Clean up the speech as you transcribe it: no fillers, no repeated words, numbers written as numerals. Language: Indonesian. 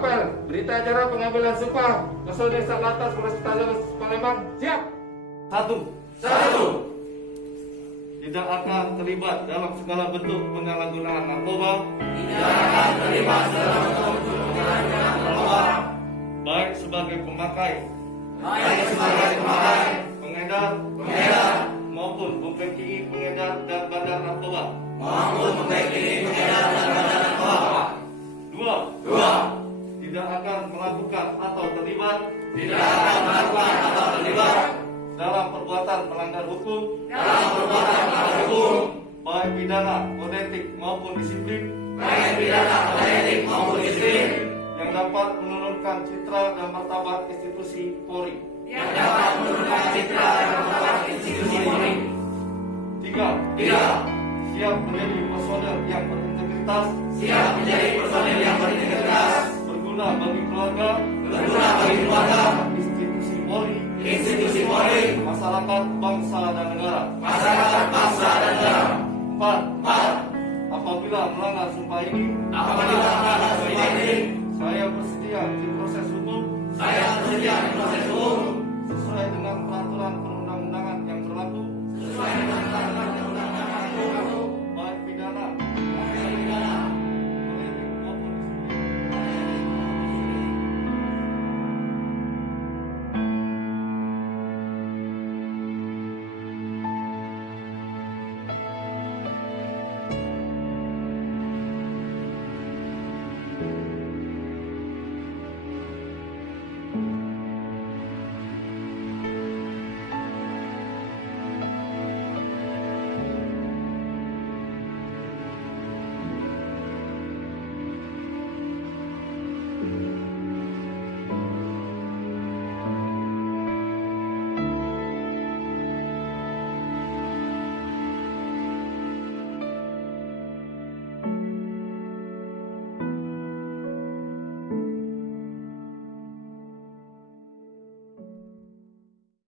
Apel, berita acara pengambilan sumpah personil Satlantas Polres Palembang. Siap. Satu. Tidak akan terlibat dalam segala bentuk penyalahgunaan narkoba. Baik sebagai pemakai, pengedar, maupun memiliki pengedar dan bandar narkoba. Dua. Tidak akan melakukan atau terlibat dalam perbuatan melanggar hukum, baik pidana, kode etik maupun disiplin, yang dapat menurunkan citra dan martabat institusi Polri. Tiga. Siap menjadi personel yang berintegritas, berguna bagi keluarga, institusi Polri, masyarakat, bangsa dan negara. 4. Apabila melanggar sumpah ini, saya bersedia diproses hukum sesuai dengan